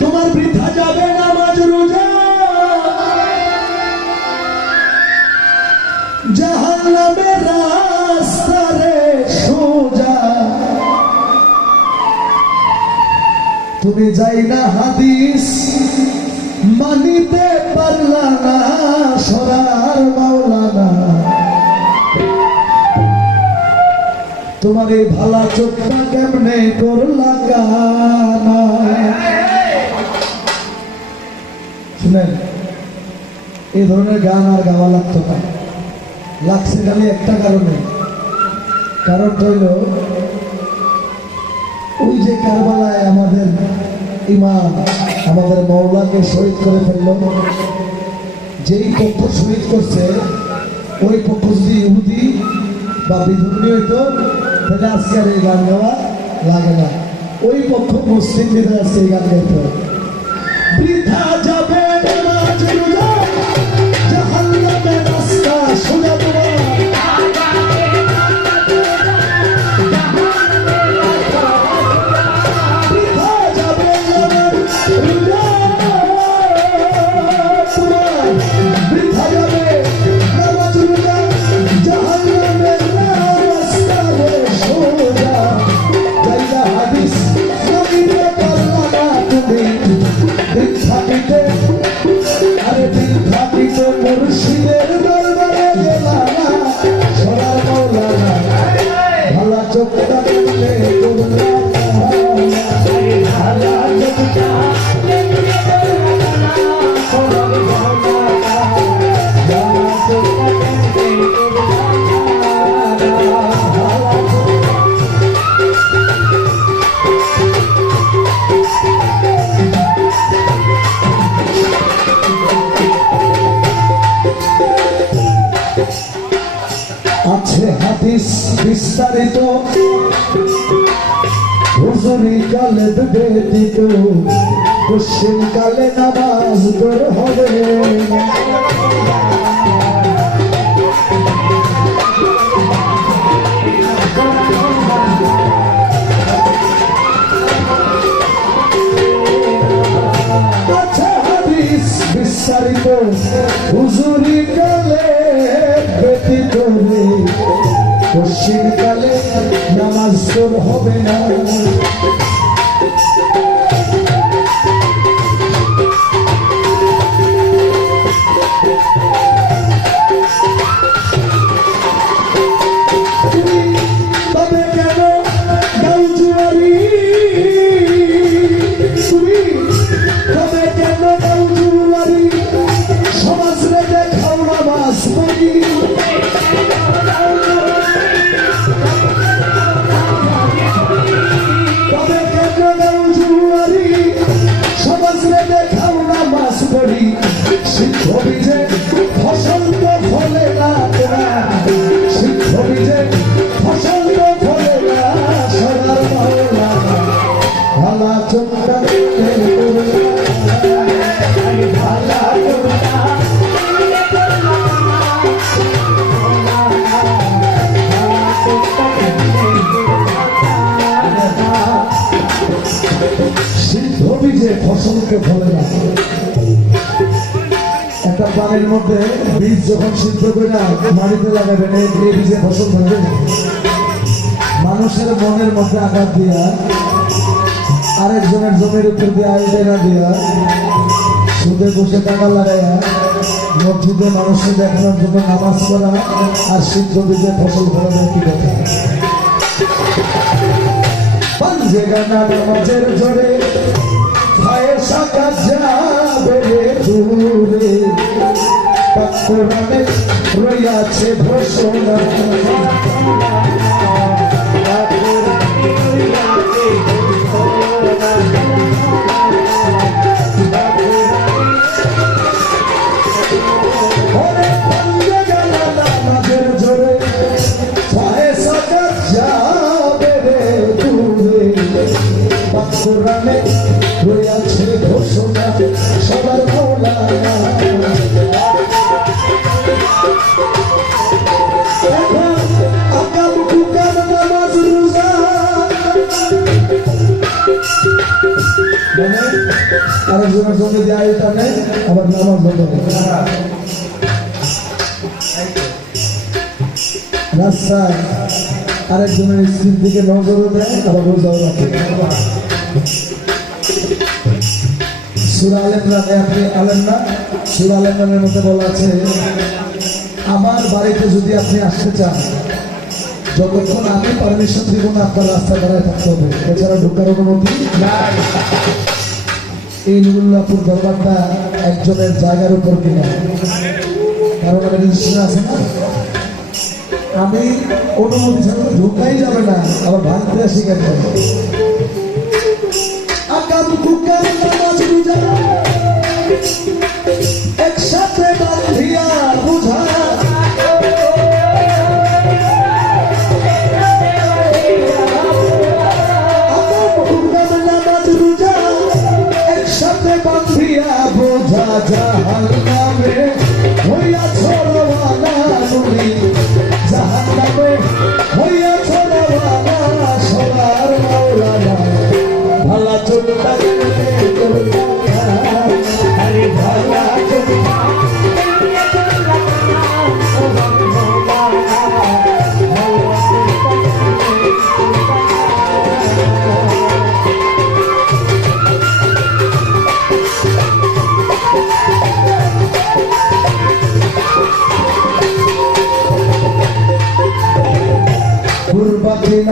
তোমার বৃথা যাবে নামাজ রোজা জাহান্নামের রাস্তা রে সোজা। তুমি যাই না হাদিস মানিতে পারলা না, সরার মাওলানা তোমার এই ভালা চোখটা কেমনে করলা গানা? শুনেন, এই ধরনের গান আর গাওয়া লাগতো না। লাগছে খালি একটা কারণে। কারণটা হইল, ওই যে কারবালায় আমাদের ইমাম, আমাদের মৌলাকে শহীদ করে ফেলল। যেই পক্ষ শহীদ করছে, ওই পক্ষ যদি ইহুদি বা বিধর্মী হইতো, তাহলে আজকে আর এই গান গাওয়া লাগে না। ওই পক্ষ মুসলিমদের আজকে এই গান গাইতে বৃথা যাবে চোখটা দিলে কালে ব্যতীত পশ্চিম কালে নামাজ তোর হবে। বিস্তারিত, হুজুরি কালে ব্যতীত পশ্চিম কালে নামাজ তোর হবে না। ফসলকে ফলে না। একটা পানির মধ্যে বীজ যখন সিদ্ধ করে মাটিতে লাগাবেন, এই বীজে ফসল ধরবে মানুষের মনের মধ্যে আঘাত দিয়া, আরেকজনের জমির উপর দিয়ে আইডেনা দিয়া, সুদে বসে টাকা লাগাইয়া, মসজিদে মানুষকে দেখানোর জন্য নামাজ পড়া আর সিদ্ধ বীজে ফসল ফলানো কি কথা? পাঞ্জে গানা নামাজের জোরে পাকুরামে রইয়াছে ঘোষণা আরেকজনের সঙ্গে যায় টানে আবার নামাজ করে রাস্তায় আরেকজনের স্ত্রীর দিকে নজরও দেয়, আবার রোজাও রাখে আপনি আলেন না? সুরা মধ্যে বলা আছে, আমার বাড়িতে যদি আপনি আসতে চান, যতক্ষণ আমি পারমিশন দিব না, আপনার রাস্তা দাঁড়ায় থাকতে হবে। এছাড়া ঢোকার অনুমতি নাই। এই দরবারটা একজনের জায়গার উপর কিনা? কারণ রেজিস্ট্রেশন আছে না? আমি অনুমতি ছাড়া ঢুকাই যাবে না আবার ভাঙতে আকাম কুকাম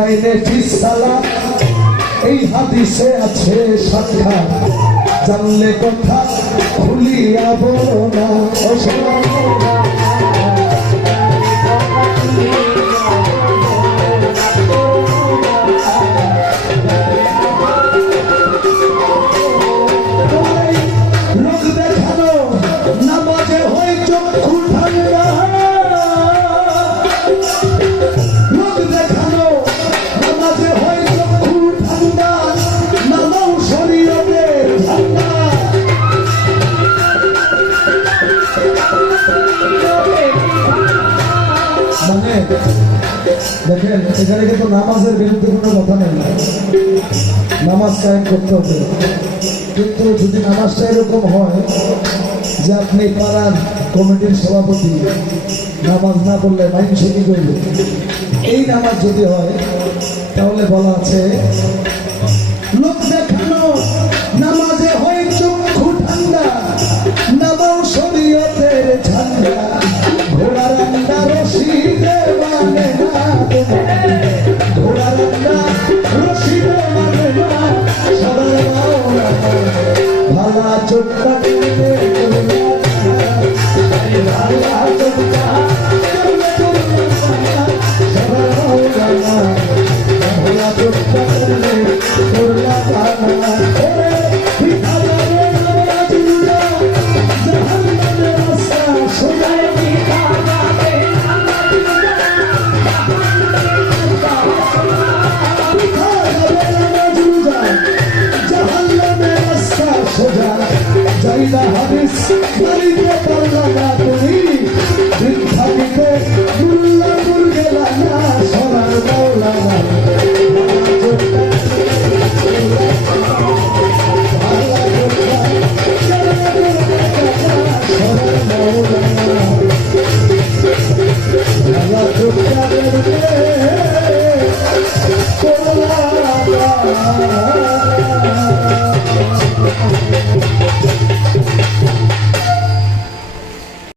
নাইলে ফিসালা এই হাদিসে আছে সাক্ষা জানলে কথা বলো না দেখেন, এখানে কিন্তু নামাজের বিরুদ্ধে কোনো কথা নেই। নামাজ কায়েম করতে হবে। কিন্তু যদি নামাজটা এরকম হয় যে আপনি পাড়ার কমিটির সভাপতি, নামাজ না পড়লে মাইন কি করবে? এই নামাজ যদি হয়, তাহলে বলা আছে চোখটা কিনে ভালা চোখটা চাহিদা হাদিস